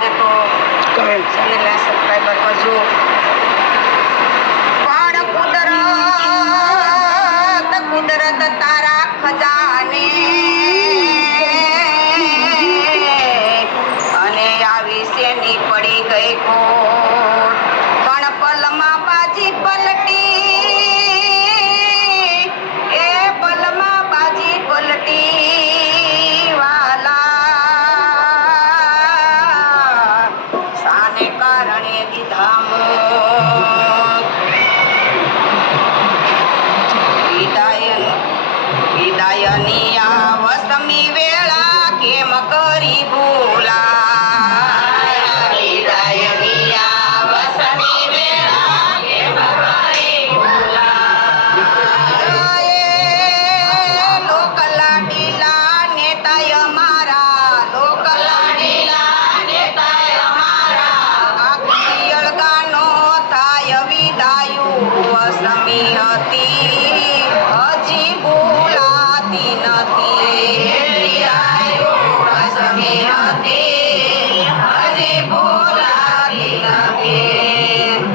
લાગે તો ચેનલને સબસ્ક્રાઈબર કરજો. કુદરત તારા ખજાને અને આવી શેની પડી ગઈ કોટ પણ પલમાં બાજી પલટી એ પલમાં બાજી પલટી વાલા સાને કારણે દીધા વિદાયની આવસમી વેળા કેમ કરી ભૂલા વિદાયની આવસમી વેળા કેમ કરી ભૂલા લોકલાડીલા નેતાય મારા લોકલાડીલા નેતાય મારા આખી અળગાનો થાય વિદાયું વસમી હતી હજી ભૂલાતી નથી વસમી હતી હજી ભૂલાતી નથી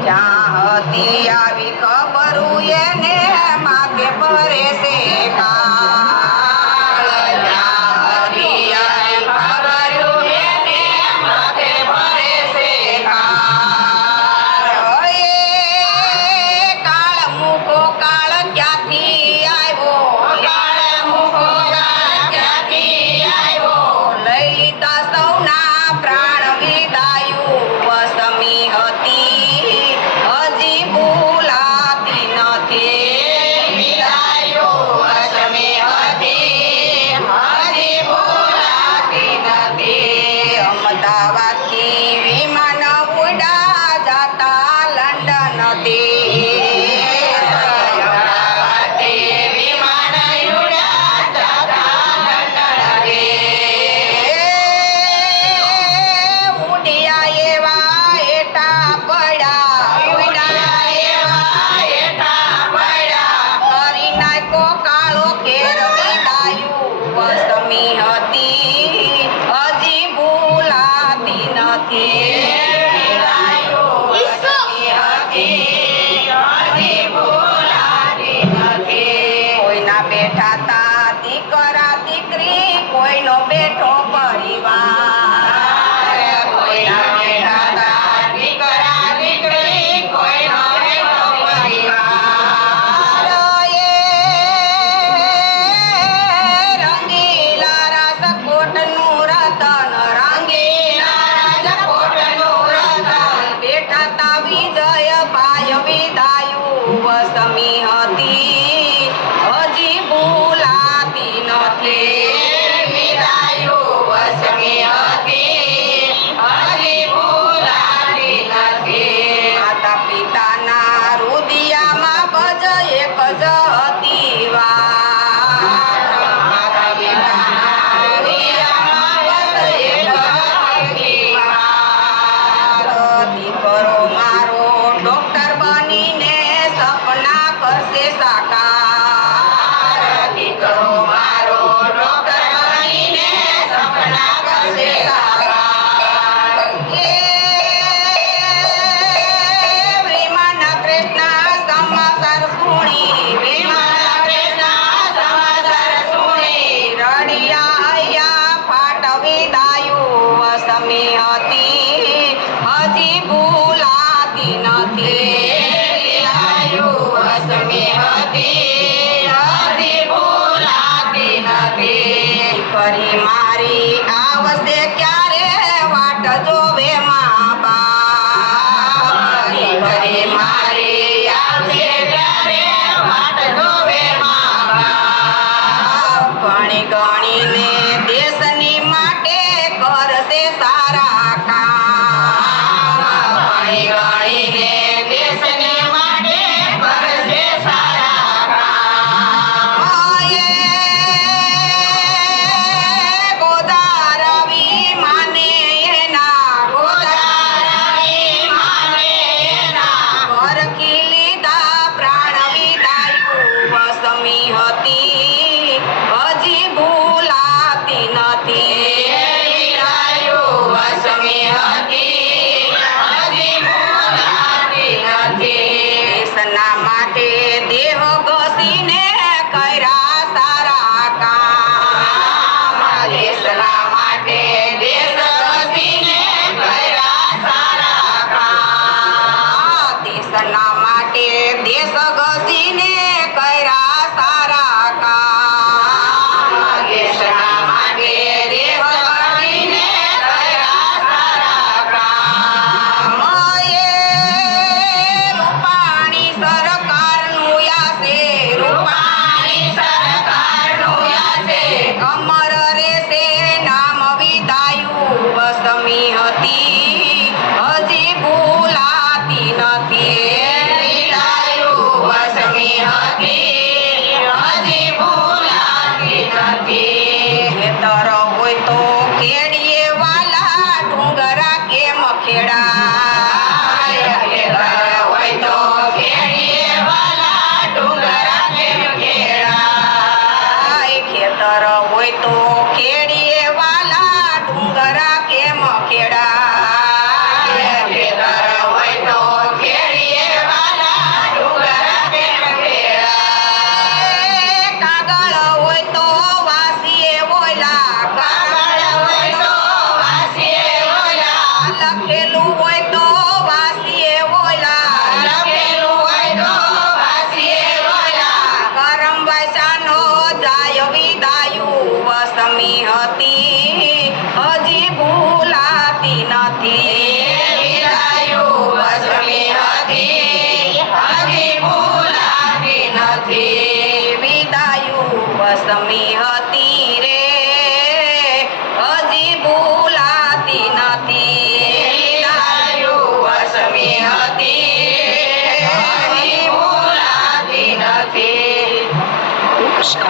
જ્યાં હતી આવી ખબરું એને માગે ભરે છે કાળ જ્યાં હતી આવી ખબરું એને માગે ભરે છે કાળ કાળ મૂકો કાળ ક્યાંથી આવ્યો કાળ મૂકો કાળ ક્યાંથી આવ્યો લઈ લીધા સૌના પ્રાણ વિદાયું વસમી હતી હજી ભૂલાતી નથી વિદાયો વસમી હતી હજી ભૂલાતી નથી અમદાવાદથી વિમાન ઉડા જાતા લંડન થી અમદાવાદથી વિમાન ઉડા જાતા લંડન થી ઉડ્યા એવા એટા પડ્યા ઉડ્યા એવા એટા પડ્યા કરી નાખો કાળો ઘેર વિદાયું વસમી હતી હજી ભૂલાતી નથી વિદાયું વસમી હતી હજી ભૂલાતી નથી કોઈના બેઠા તા દીકરા દીકરી કોઈનો બેઠો પરિવાર કોઈના બેઠા તા દીકરા દીકરી કોઈનો બેઠો પરિવાર રંગીલા રાજકોટનું રતન રંગીલા રાજકોટનું રતન બેઠા તા વિજયભાઈ વિદાયું વસમી હતી હજી ભૂલાતી નથી વિદાયું વસમી હતી હજી ભૂલાતી નથી માતા પિતાના રુદિયામાં ભજ એક જ હતી વાત માતા પિતાના રુદિયામાં ભજ એક જ હતી વાત દીકરો મારો ડોક્ટર બનીને સપના કરશે સાકાર દીકરો મારો ડોક્ટર બનીને સપના કરશે સાકાર વિમાન કૃષ્ણ સમાચાર સુણી વિમાન કૃષ્ણ સમાચાર સુણી રડિયા હૈયા ફાટ વિદાયું વસમી હતી હજી ભૂલાતી નથી વિદાયું વસમી હતી હજી ભૂલાતી નથી કરી મારી આવશે ક્યારે વાટ જોવે મા બાપ કરી મારી આવશે ક્યારે વાટ જોવે મા બાપ ગણી ગણીને દેશની માટે કરશે સારા કામ ગણી ગણીને દેશની માટે કરશે સારા કામ ગોદારવી માને એના ગોદારવી માને એના ઘરકી લીધા પ્રાણ વિદાયું વસમી હતી હજી ભૂલાતી નથી વિદાયું વસમી હતી પુષ્પ